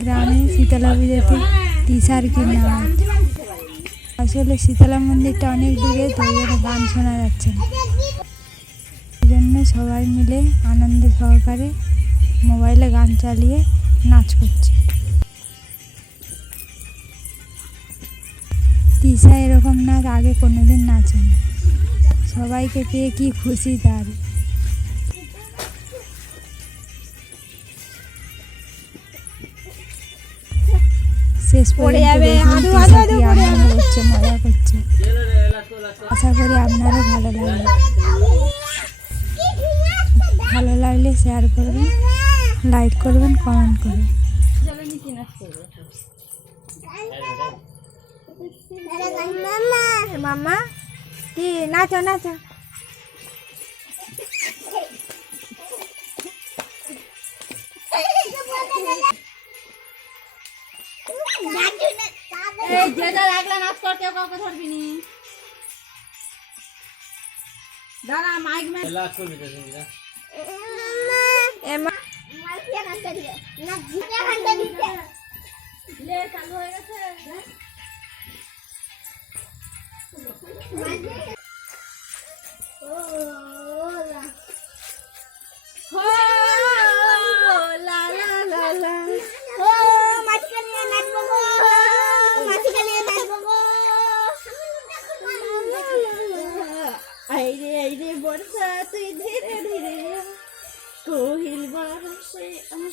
গ্রামে শীতলা পুজোতে তিসার কিনা আসলে শীতলা মন্দিরটা অনেক দূরে, তো গান শোনা যাচ্ছে না। এই জন্য সবাই মিলে আনন্দ সহকারে মোবাইলে গান চালিয়ে নাচ করছে। তিসা এরকম নাচ আগে কোনোদিন নাচেনি, সবাইকে পেয়ে কি খুশি তার। শেষ পর্যন্ত আনন্দ করছে, মজা করছে। আশা করি আপনারও ভালো লাগবে। ভালো লাগলে শেয়ার করবেন, লাইক করবেন, কমেন্ট করবেন। মামা কি নাচো নাচো। নাচ করতে কাউকে ধরবি নি, দাঁড়া মাইক মে চালু হয়ে গেছে। বর্ষা তুই ধীরে ধীরে কোহিল বারসে আমার